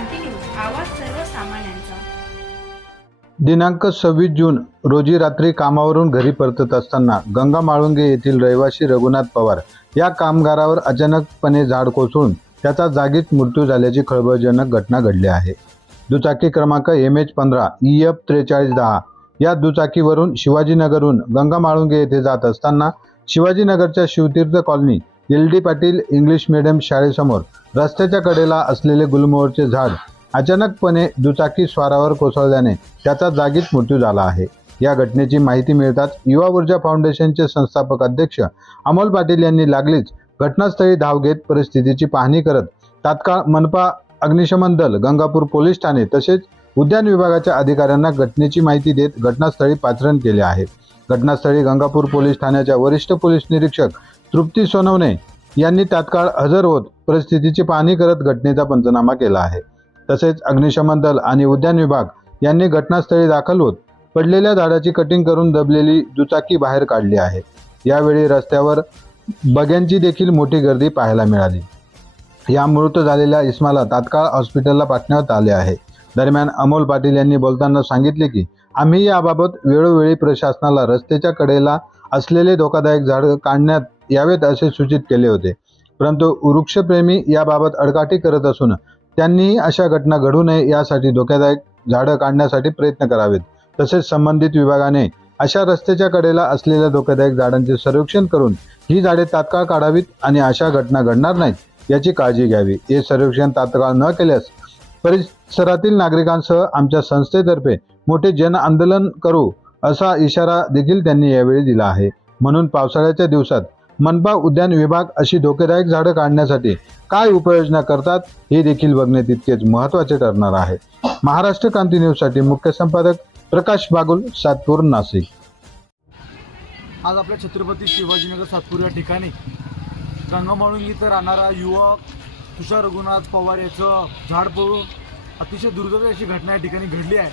क्रांती news आवाज सर्वसामान्यांचा. दिनांक सव्वीस जून रोजी रात्री कामावरून घरी परतत असताना गंगा माळुंगे येथील रहिवासी रघुनाथ पवार या कामगारावर अचानकपणे झाड कोसळून त्याचा जागीच मृत्यू झाल्याची खळबळजनक घटना घडली आहे. दुचाकी क्रमांक एम एच पंधरा ई एफ त्रेचाळीस दहा या दुचाकीवरून शिवाजीनगरहून गंगा माळुंगे येथे जात असताना शिवाजीनगरच्या Shivtirth colony L D Patil English medium शाळेसमोर रस्त्याच्या कडेला असलेले गुलमोहरचे झाड अचानकपणे दुचाकी स्वारावर कोसळल्याने त्याचा जागीच मृत्यू झाला आहे. या घटनेची माहिती मिळताच युवा ऊर्जा फाउंडेशनचे संस्थापक अध्यक्ष अमोल पाटील यांनी लागलीच घटनास्थळी धाव घेत परिस्थितीची पाहणी करत तात्काळ मनपा अग्निशमन दल गंगापूर पोलीस ठाणे तसेच उद्यान विभागाच्या अधिकाऱ्यांना घटनेची माहिती देत घटनास्थळी पाचरण केले आहे. घटनास्थळी गंगापूर पोलीस ठाण्याच्या वरिष्ठ पोलीस निरीक्षक तृप्ती सोनवणे यांनी तात्काळ हजर होत परिस्थितीची पाहणी करत घटनेचा पंचनामा केला आहे. तसेच अग्निशमन दल आणि उद्यान विभाग यांनी घटनास्थळी दाखल होत पडलेल्या झाडाची कटिंग करून दबलेली दुचाकी बाहेर काढली आहे. यावेळी रस्त्यावर बग्यांची देखील मोठी गर्दी पाहायला मिळाली. या मृत झालेल्या इस्माला तात्काळ हॉस्पिटलला पाठवण्यात आले आहे. दरम्यान अमोल पाटील यांनी बोलताना सांगितले की आम्ही याबाबत वेळोवेळी प्रशासनाला रस्त्याच्या कडेला असलेले धोकादायक झाड काढण्यात यावेत असे सूचित केले होते. परंतु वृक्षप्रेमी याबाबत अडकाठी करत असून त्यांनीही अशा घटना घडू नये यासाठी धोकादायक झाडं काढण्यासाठी प्रयत्न करावेत. तसेच संबंधित विभागाने अशा रस्त्याच्या कडेला असलेल्या धोकादायक झाडांचे सर्वेक्षण करून ही झाडे तात्काळ काढावीत आणि अशा घटना घडणार नाहीत याची काळजी घ्यावी. हे सर्वेक्षण तात्काळ न केल्यास परिसरातील नागरिकांसह आमच्या संस्थेतर्फे मोठे जन आंदोलन करू असा इशारा देखील त्यांनी यावेळी दिला आहे. म्हणून पावसाळ्याच्या दिवसात मनपा उद्यान विभाग अशी धोकेदायक झाडं काढण्यासाठी काय उपाययोजना करतात हे देखील बघणे तितकेच महत्त्वाचे ठरणार आहे. महाराष्ट्र क्रांती न्यूजसाठी मुख्य संपादक प्रकाश बागुल सातपूर नाशिक. आज आपल्या छत्रपती शिवाजीनगर सातपूर या ठिकाणी गंगामाळुंगी इथं राहणारा युवक तुषार रघुनाथ पवार याचं झाड पडून अतिशय दुर्दैवी अशी घटना या ठिकाणी घडली आहे.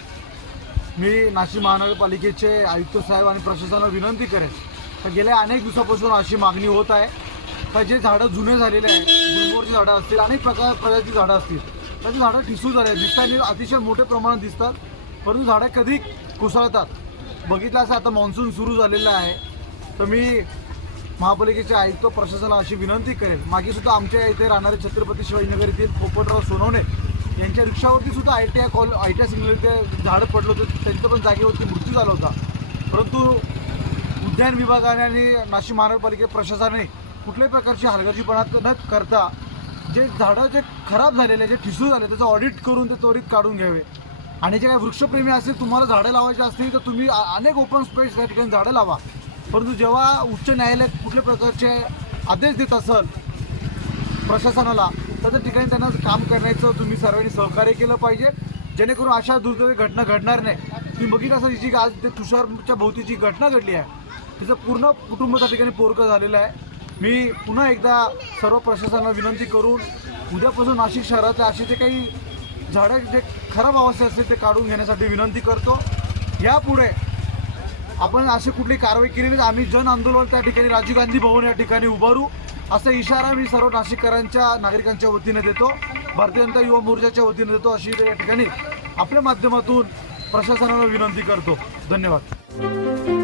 मी नाशिक महानगरपालिकेचे आयुक्त साहेब आणि प्रशासनाला विनंती करेन तर गेल्या अनेक दिवसापासून अशी मागणी होत आहे. तर जे झाडं जुने झालेले आहे गुलमोहरची झाडं असतील अनेक प्रकार प्रकारची झाडं असतील तर ती झाडं ठिसू झाले दिसतानी अतिशय मोठ्या प्रमाणात दिसतात परंतु झाडं कधी कोसळतात? बघितलं असं आता मान्सून सुरू झालेलं आहे. तर मी महापालिकेचे आयुक्त प्रशासनाला अशी विनंती करेल मागे सुद्धा आमच्या इथे राहणारे छत्रपती शिवाजीनगर येथील पोपटराव सोनवणे यांच्या रिक्षावरती सुद्धा I T I call I T I signal ते झाडं पडलं होतं. त्यांचं पण जागेवरती मृत्यू झाला होता. परंतु उद्यान विभागाने आणि नाशिक महानगरपालिके प्रशासनाने कुठल्याही प्रकारची हलगर्जीपणा न करता जे झाडं जे खराब झालेले जे ठिसूळ झाले त्याचं ऑडिट करून ते त्वरित काढून घ्यावे. आणि जे काही वृक्षप्रेमी असतील तुम्हाला झाडं लावायची असतील तर तुम्ही अनेक ओपन स्पेस त्या ठिकाणी झाडं लावा. परंतु जेव्हा उच्च न्यायालय कुठल्या प्रकारचे आदेश देत असेल प्रशासनाला तर त्या ठिकाणी त्यांना काम करण्याचं तुम्ही सर्वांनी सहकार्य केलं पाहिजे. जेणेकरून अशा दुर्दैवी घटना घडणार नाही. तुम्ही बघितलं असं जी आज ते तुषारच्या भोवतीची घटना घडली आहे. तिचं पूर्ण कुटुंब त्या ठिकाणी पोरकं झालेलं आहे. मी पुन्हा एकदा सर्व प्रशासनाला विनंती करून उद्यापासून नाशिक शहरातल्या असे जे काही झाडं जे खराब अवस्था असतील ते काढून घेण्यासाठी विनंती करतो. यापुढे आपण अशी कुठली कारवाई केली नाही. आम्ही जन आंदोलन त्या ठिकाणी राजीव गांधी भवन या ठिकाणी उभारू. असा इशारा मी सर्व नाशिककरांच्या नागरिकांच्या वतीने देतो. भारतीय जनता युवा मोर्चाच्या वतीने देतो. अशी या ठिकाणी आपल्या माध्यमातून प्रशासनाला विनंती करतो. धन्यवाद.